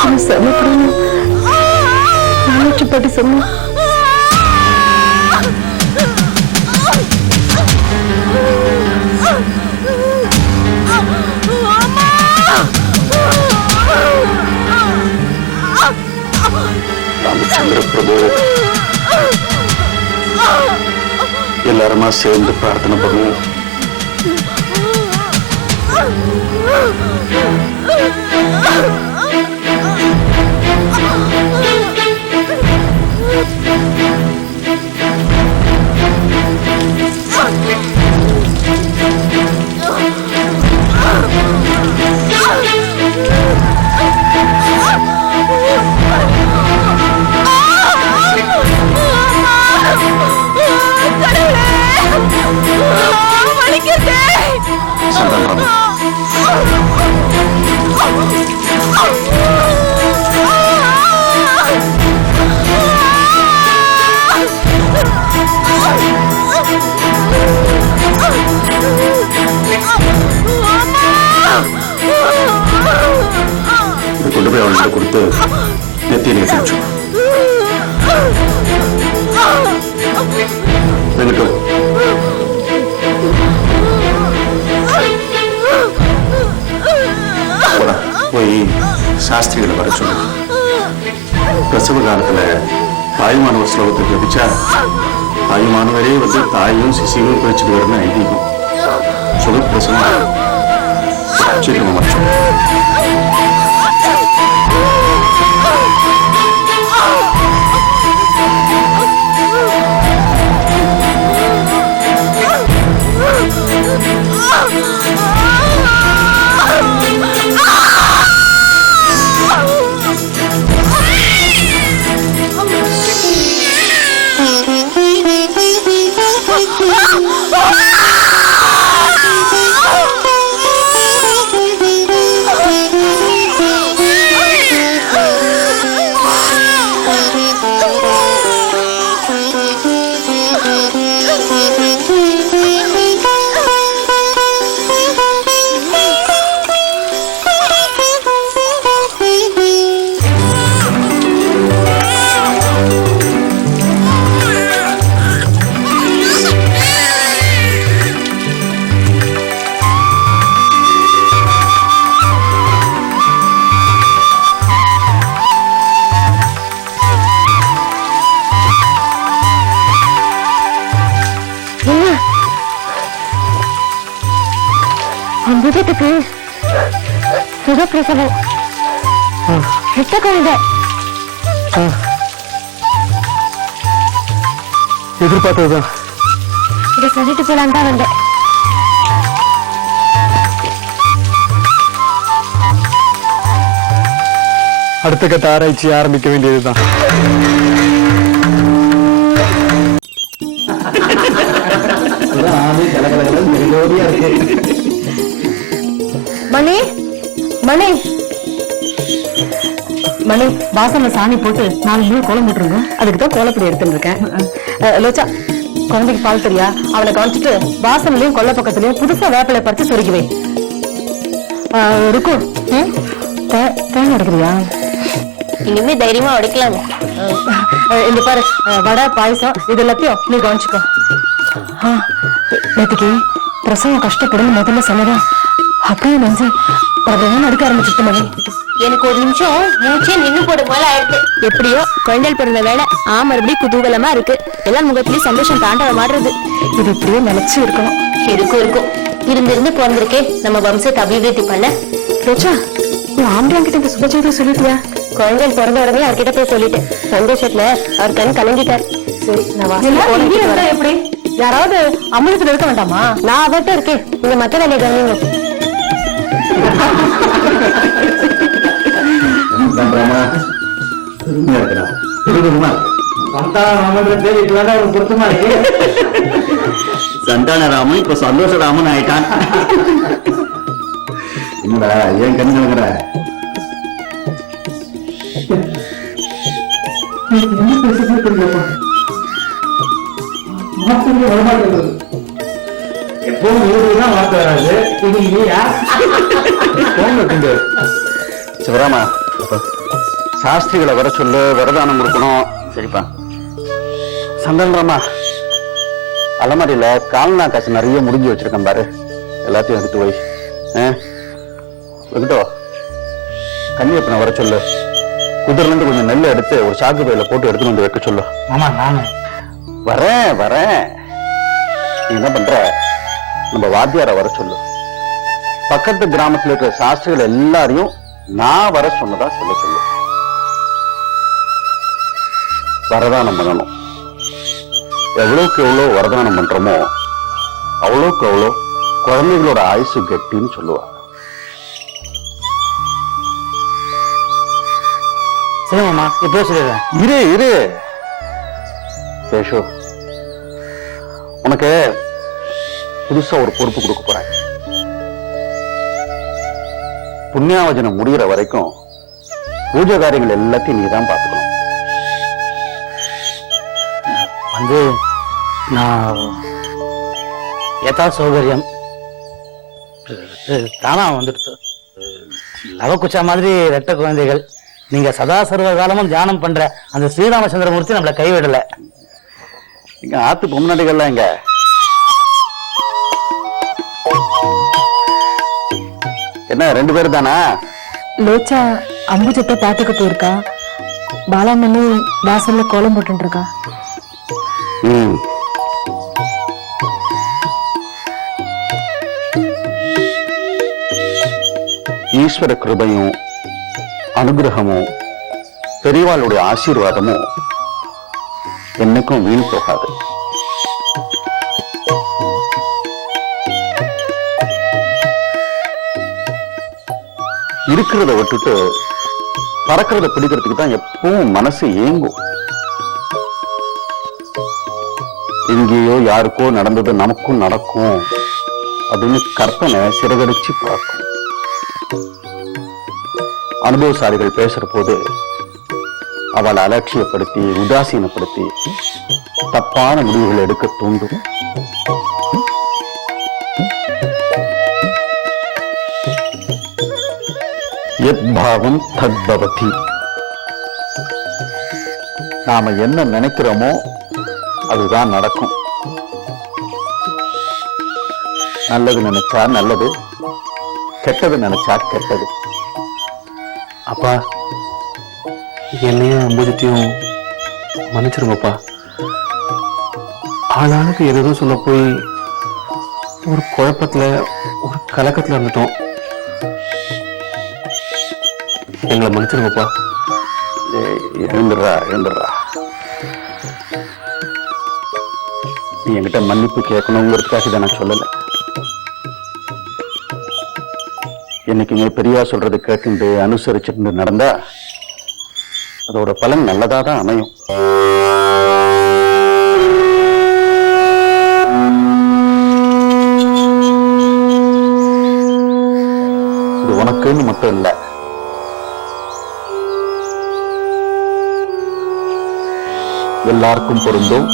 சொல்லி சமப்படணும். பாட்டி சொன்ன ராமச்சந்திர பிரபு எல்லாருமா சேர்ந்து பிரார்த்தனை பண்ணுவோம். கொண்டு போய் அவள்கிட்ட கொடுத்து நெத்தியை பிடிச்சு போய் சாஸ்திரிகளை வர சொல்லு. பிரசவ காலத்துல தாய்மானவர் ஸ்லோகத்தை ஜபிச்சா தாய்மானவரே வந்து தாயும் சிசியும் பிரிச்சுட்டு வரணும் ஐதீகம். சொல்லு பிரசவம் சீக்கிரமா மாற்றம். அம்புஜத்துக்கு சுகப்பிரசவம் எட்ட குழந்தை எதிர்பார்த்ததுதான். இதை சொல்லிட்டு போலாம் தான் வந்தேன். அடுத்த கட்ட ஆராய்ச்சி ஆரம்பிக்க வேண்டியதுதான். மணி மணி மணி வாசல்ல சாணி போட்டு 4 நாள் கோலம் போட்டுருங்க. அதுக்குதான் கோலப்பொடி எடுத்துட்டு இருக்கேன். லோச்சா குழந்தைக்கு பால் தெரியா, அவளை கவனிச்சுட்டு வாசல்லையும் கொல்ல பக்கத்துலயும் புதுசா வேப்பிலை பறிச்சு சொருக்கி வை. இருக்கும் தேங்க எடுக்கிறியா? இனிமே தைரியமா உடைக்கலாங்க. இந்த பாரு வடை பாயசம் இது எல்லாத்தையும் நீ கவனிச்சுக்கோ. நேற்றுக்கு பிரசவம் கஷ்டப்படும் முதல்ல சொன்னதா அப்படியே நெஞ்சு நடுக்க ஆரம்பிச்சுட்டு மணி. எனக்கு ஒரு நிமிஷம் மூச்சே நின்று போடும் போல ஆயிடுச்சு. எப்படியோ குழந்தைகள் பிறந்த வேலை மறுபடியும் குதூகலமா இருக்கு. எல்லாரும் முகத்திலயும் சந்தோஷம் தாண்டவ மாறுறது. இது இப்படியே நினைச்சு இருக்கணும். இருக்கும் இருந்திருந்து பிறந்திருக்கே நம்ம வம்சத்தை அபிவிருத்தி பண்ண. ரோச்சா நீ ஆம்பளையாங்கிட்ட இந்த சுபச்செய்தியை சொல்லிட்டியா? குழந்தைகள் பிறந்த உடனே அவர்கிட்ட போய் சொல்லிட்டேன். சந்தோஷத்துல அவர் கண் கலங்கிட்டார். சரி நான் எப்படி யாராவது அமிர்தத்துல இருக்க வேண்டாமா? நான் அவர்கிட்ட இருக்கேன். நீங்க மத்த வேலையை கவனிங்க. சந்தானராமன் இப்ப சந்தோஷராமன் ஆயிட்டான். என்னடா ஏன் கண்ணு கலங்குற? சிவராமா அப்பா சாஸ்திரிகளை வர சொல்லு, வரதானம் கொடுக்கணும். சரிப்பா. சந்தனராமா, அலமாரியில கால்னா காசு நிறைய முடிஞ்சு வச்சிருக்கேன் பாரு, எல்லாத்தையும் எடுத்து வை. வெங்கடோ, கன்னியப்பனை வர சொல்லு. குதிரில இருந்து கொஞ்சம் நெல்லை எடுத்து ஒரு சாக்கு பையில போட்டு எடுத்துட்டு வந்து வைக்க சொல்லு. ஆமா நானு வரேன். நீ என்ன பண்ற, நம்ம வாத்தியார வர சொல்லு. பக்கத்து கிராமத்துல இருக்கிற சாஸ்திரிகள் எல்லாரையும் நான் வர சொன்னதா சொல்ல சொல்லு. வரதானம் பண்ணணும். எவ்வளவுக்கு எவ்வளவு வரதானம் பண்றோமோ அவ்வளவுக்கு அவ்வளோ குழந்தைகளோட ஆயுசு கெட்டின்னு சொல்லுவா. சரி மாமா, இப்போ சொல்லிடுறேன். இரு சேஷு, உனக்கு புதுசா ஒரு பொறுப்பு கொடுக்க போறேன். புண்ணியாவஜனம் முடிகிற வரைக்கும் பூஜை காரியங்கள் எல்லாத்தையும் நீ தான் பார்த்துக்கணும். வந்து நான் யதா சௌகரியம் தானா வந்துடுச்சு. லவக்குச்சா மாதிரி ரெட்ட குழந்தைகள். நீங்க சதா சர்வ காலமும் தியானம் பண்ற அந்த ஸ்ரீராமச்சந்திரமூர்த்தி நம்மளை கைவிடல. இங்க ஆத்து பொம்னாடிகள்லாம் எங்க? என்ன 2 பேரு தானா? லோச்சா அம்புஜத்தை பாத்துக்க போயிருக்கா. பாலாமணி வாசல்ல கோலம் போட்டு இருக்கா. ஈஸ்வர கிருபையும் அனுகிரகமும் பெரியவாளுடைய ஆசீர்வாதமும் என்னைக்கும் வீண் போகாது. இருக்கிறத விட்டுட்டு பறக்கிறத பிடிக்கிறதுக்கு தான் எப்பவும் மனசு ஏங்கும். எங்கேயோ யாருக்கோ நடந்தது நமக்கும் நடக்கும் அப்படின்னு கற்பனை சிறகடிச்சு பார்க்கும். அனுபவசாலிகள் பேசுற போது அவளை அலட்சியப்படுத்தி உதாசீனப்படுத்தி தப்பான முடிவுகள் எடுக்க தூண்டும். யத்பாவம் தத்பவதி. நாம என்ன நினைக்கிறோமோ அதுதான் நடக்கும். நல்லது நினைச்சா நல்லது, கெட்டது நினைச்சா கெட்டது. அப்பா, என்னையும் அம்புஜத்தையும் மன்னிச்சிருங்கப்பா. ஆளாளுக்கு எதோ சொல்ல போய் ஒரு குழப்பத்துல ஒரு கலக்கத்துல இருந்துட்டோம். எங்களை மன்னிச்சிருங்கப்பா. எழுந்துடுறா. நீ என்கிட்ட மன்னிப்பு கேட்கணுங்கிறதுக்காக இதை நான் சொல்லலை. என்னைக்குமே பெரியவா சொல்றது கேட்டு அனுசரிச்சுட்டு நடந்தா அதோட பலன் நல்லதா தான் அமையும். இது உனக்குன்னு மட்டும் இல்ல, எல்லாருக்கும் பொருந்தும்,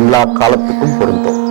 எல்லா காலத்துக்கும் பொருந்தும்.